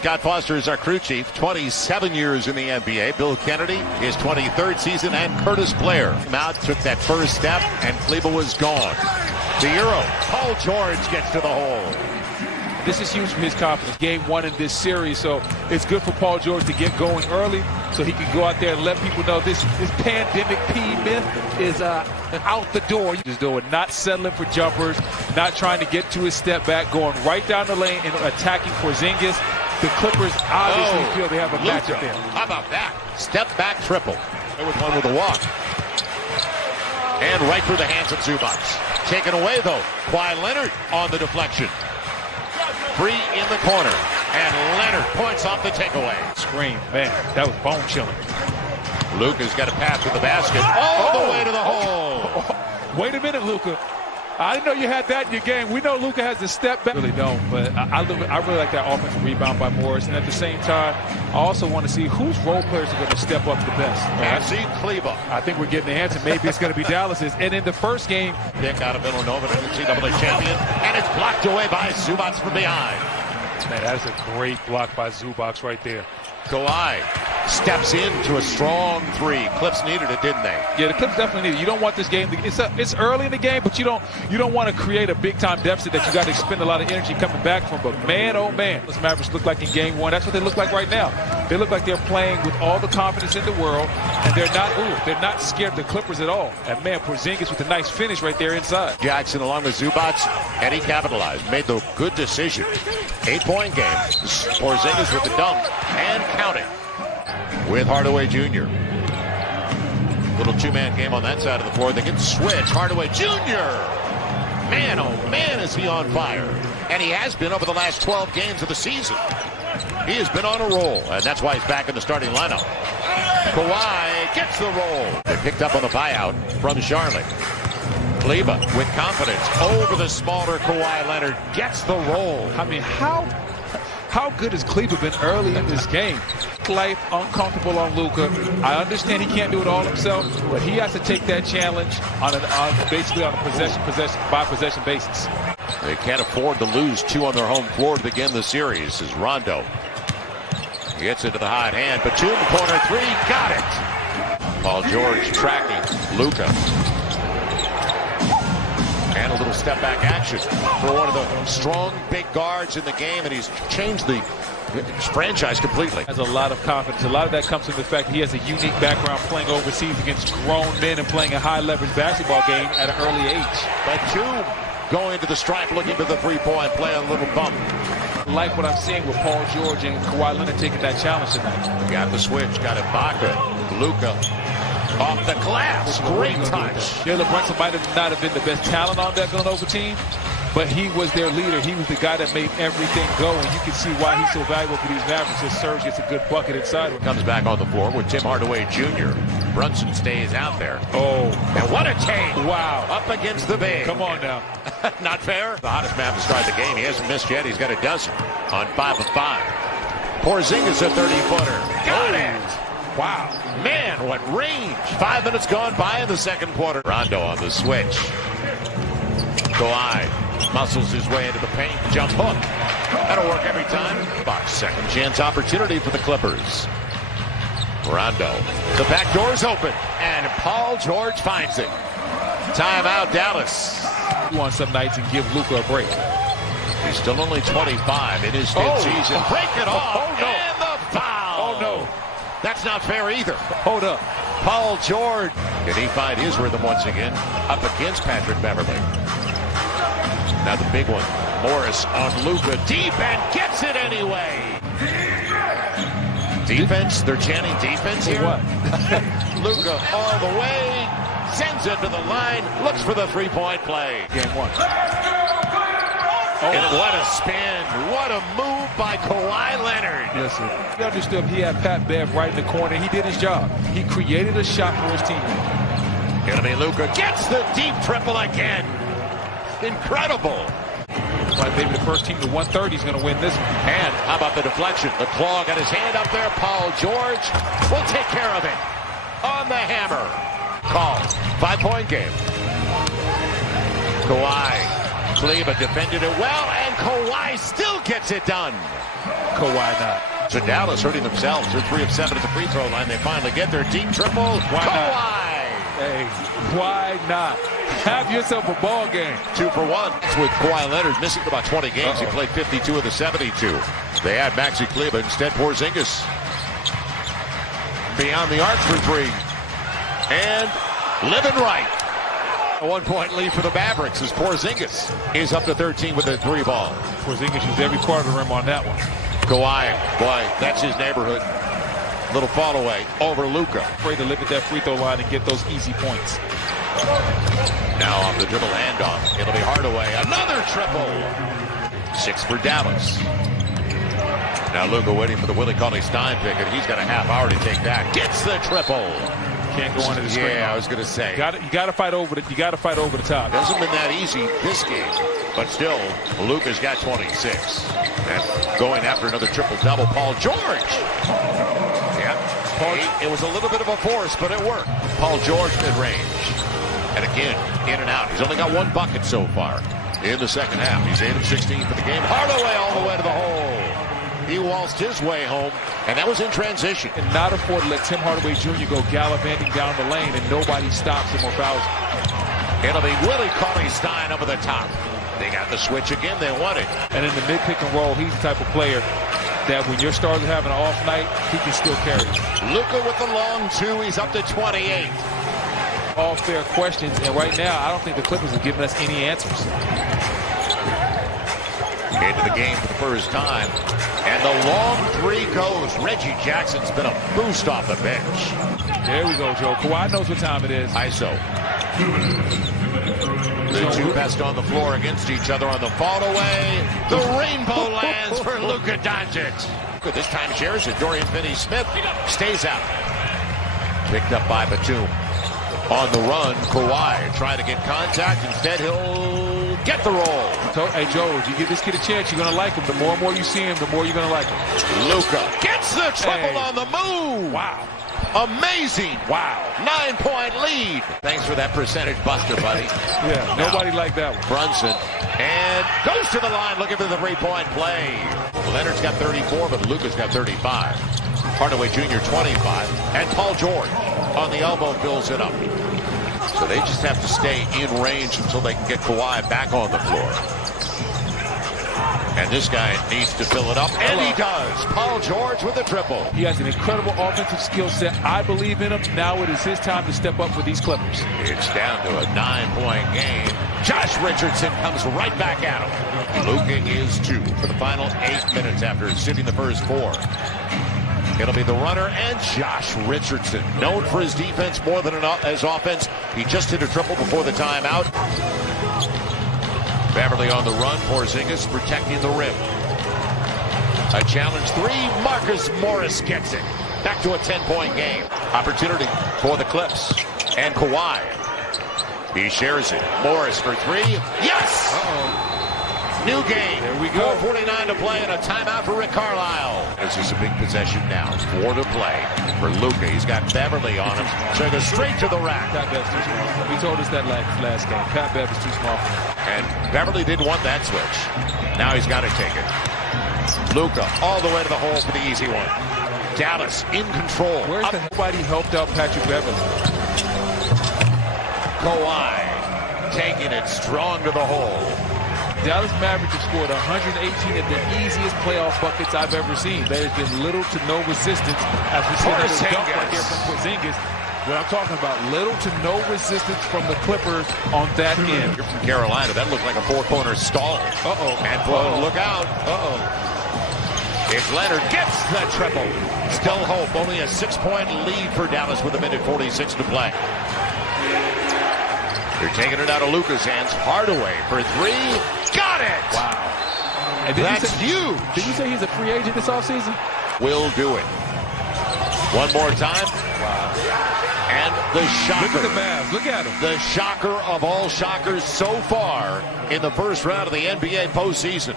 Scott Foster is our crew chief, 27 years in the NBA. Bill Kennedy, his 23rd season, and Curtis Blair. Out took that first step, and Kleber was gone. The Euro, Paul George gets to the hole. This is huge for his confidence. Game one in this series, so it's good for Paul George to get going early so he can go out there and let people know this pandemic P myth is out the door. Just doing, not settling for jumpers, not trying to get to his step back, going right down the lane and attacking Porzingis. The Clippers obviously feel they have a matchup there. How about that? Step back triple. With one with a walk. And right through the hands of Zubac. Taken away, though. Kawhi Leonard on the deflection. Free in the corner. And Leonard points off the takeaway. Scream, man, that was bone chilling. Luka's got a pass to the basket. All the way to the hole. Wait a minute, Luka. I didn't know you had that in your game. We know Luka has to step back. I really don't, but I really like that offensive rebound by Morris. And at the same time, I also want to see whose role players are going to step up the best. Maxi Kleber. I think we're getting the answer. Maybe it's going to be Dallas's. And in the first game, pick out of Villanova, the NCAA champion, and it's blocked away by Zubac from behind. Man, that is a great block by Zubac right there. Kawhi steps into a strong three. Clips needed it, didn't they? Yeah, the Clips definitely needed it. You don't want this game. It's early in the game, but you don't want to create a big-time deficit that you got to expend a lot of energy coming back from. But man, oh man, those Mavericks look like in game one. That's what they look like right now. They look like they're playing with all the confidence in the world, and they're not scared of the Clippers at all. And man, Porzingis with a nice finish right there inside. Jackson along with Zubac, and he capitalized. Made the good decision. 8-point game. Porzingis with the dunk and counting. With Hardaway Jr. Little two-man game on that side of the floor. They get switch. Hardaway Jr. Man, oh man, is he on fire. And he has been over the last 12 games of the season. He has been on a roll, and that's why he's back in the starting lineup. Kawhi gets the roll. They picked up on the buyout from Charlotte. Kleber with confidence over the smaller Kawhi Leonard gets the roll. I mean, how good has Kleber been early in this game? Life uncomfortable on Luka. I understand he can't do it all himself, but he has to take that challenge basically on a possession basis. They can't afford to lose two on their home floor to begin the series. As Rondo gets into the hot hand. Batum corner three, got it. Paul George tracking Luka. And a little step back action for one of the strong big guards in the game, and he's changed the franchise completely. Has a lot of confidence. A lot of that comes from the fact that he has a unique background playing overseas against grown men and playing a high leverage basketball game at an early age. Batum going to the stripe, looking for the three-point play, a little bump. Like what I'm seeing with Paul George and Kawhi Leonard taking that challenge tonight. Got the switch, got Ibaka, Luka. Off the glass, great touch. Jalen Brunson might not have been the best talent on that Villanova team, but he was their leader. He was the guy that made everything go, and you can see why he's so valuable for these Mavericks. His Serge gets a good bucket inside. Comes back on the floor with Tim Hardaway Jr. Brunson stays out there. Oh, and what a take. Wow. Up against the big. Come on now. Not fair. The hottest man to start the game. He hasn't missed yet. He's got a dozen on 5 of 5. Porzingis a 30-footer. Got it. Wow. Man, what range. 5 minutes gone by in the second quarter. Rondo on the switch. Kawhi muscles his way into the paint. Jump hook. That'll work every time. Box second chance opportunity for the Clippers. Rondo. The back door's open. And Paul George finds it. Timeout, Dallas. You want some nights and give Luka a break. He's still only 25 in his fifth season. Break it off. Oh, no. And the foul. Oh, no. That's not fair either. Hold up. Paul George. Can he find his rhythm once again? Up against Patrick Beverley. Now the big one. Morris on Luka. Deep and gets it anyway. Defense? They're chanting defense here? What? Luka all the way. Sends it to the line. Looks for the three-point play. Game one. And what a spin. What a move by Kawhi Leonard. Yes, sir. He understood he had Pat Bev right in the corner. He did his job. He created a shot for his team. Gonna be Luka. Gets the deep triple again. Incredible. Like maybe the first team to 130 is going to win this one. And how about the deflection? The claw got his hand up there. Paul George will take care of it. On the hammer. Call. 5-point game. Kawhi Kleber defended it well, and Kawhi still gets it done. Kawhi not. So Dallas hurting themselves. They're 3 of 7 at the free throw line. They finally get their deep triple. Why Kawhi! not? Hey, why not? Have yourself a ball game. 2 for 1. It's with Kawhi Leonard missing about 20 games. He played 52 of the 72. They had Maxi Kleber. Instead, Porzingis beyond the arc for 3. And living right. A 1-point lead for the Mavericks as Porzingis is up to 13 with a 3 ball. Porzingis used every part of the rim on that one. Kawhi, boy, that's his neighborhood. Little fall away over Luka. Afraid to live at that free throw line and get those easy points. Now off the dribble handoff. It'll be Hardaway. Another triple. 6 for Dallas. Now Luka waiting for the Willie Cauley-Stein pick, and he's got a half hour to take that. Gets the triple. Can't go under the screen. Yeah, I was going to say. You got to fight over the. You got to fight over the top. Hasn't been that easy this game, but still, Luka's got 26. And going after another triple-double, Paul George. Yeah, it was a little bit of a force, but it worked. Paul George mid-range. And again, in and out. He's only got 1 bucket so far in the second half. He's 8 of 16 for the game. Hardaway all the way to the hole. He waltzed his way home, and that was in transition. And not afford to let Tim Hardaway Jr. go gallivanting down the lane, and nobody stops him or fouls him. It'll be Willie Cauley-Stein over the top. They got the switch again. They want it. And in the mid-pick and roll, he's the type of player that when your stars are having an off night, he can still carry it. Luka with the long 2. He's up to 28. All fair questions, and right now, I don't think the Clippers have given us any answers. Into the game for the first time. And the long 3 goes. Reggie Jackson's been a boost off the bench. There we go, Joe. Kawhi knows what time it is. ISO. The 2 best on the floor against each other on the fall away. The rainbow lands for Luka Doncic. This time shares it. Dorian Finney-Smith stays out. Picked up by Batum. On the run, Kawhi trying to get contact. Instead, he'll get the roll. Hey, Joe, if you give this kid a chance, you're going to like him. The more and more you see him, the more you're going to like him. Luka gets the triple on the move. Wow. Amazing. Wow. 9-point lead. Thanks for that percentage buster, buddy. Yeah, nobody liked that one. Brunson. And goes to the line looking for the 3-point play. Leonard's got 34, but Luka's got 35. Hardaway Jr. 25. And Paul George on the elbow fills it up. So they just have to stay in range until they can get Kawhi back on the floor. And this guy needs to fill it up, and he does. Paul George with a triple. He has an incredible offensive skill set. I believe in him. Now it is his time to step up for these Clippers. It's down to a 9-point game. Josh Richardson comes right back at him. Luka is 2 for the final 8 minutes after sitting the first 4. It'll be the runner and Josh Richardson, known for his defense more than his offense. He just hit a triple before the timeout. Beverly on the run. Porzingis protecting the rim. A challenge 3. Marcus Morris gets it. Back to a 10-point game. Opportunity for the Clips. And Kawhi. He shares it. Morris for 3. Yes! New game. There we go. 4:49 to play and a timeout for Rick Carlisle. This is a big possession now. 4 to play for Luka. He's got Beverly on him. So he goes straight to the rack. Pat Bev's too small. He told us that last game. Pat Bev is too small for him. And Beverly didn't want that switch. Now he's got to take it. Luka all the way to the hole for the easy one. Dallas in control. Where's the nobody helped out Patrick Beverly? Kawhi taking it strong to the hole. Dallas Mavericks have scored 118 of the easiest playoff buckets I've ever seen. There has been little to no resistance as we see that dunk right here from Porzingis. What I'm talking about, little to no resistance from the Clippers on that end. You're from Carolina. That looked like a 4-corner stall. And look out. If Leonard gets the triple, still hope. Only a 6-point lead for Dallas with 1:46 to play. They're taking it out of Luka's hands. Hardaway for 3. Got it! Wow. And that's huge. Did you say he's a free agent this offseason? Will do it. One more time. Wow. And the shocker. Look at the Mavs. Look at him. The shocker of all shockers so far in the first round of the NBA postseason.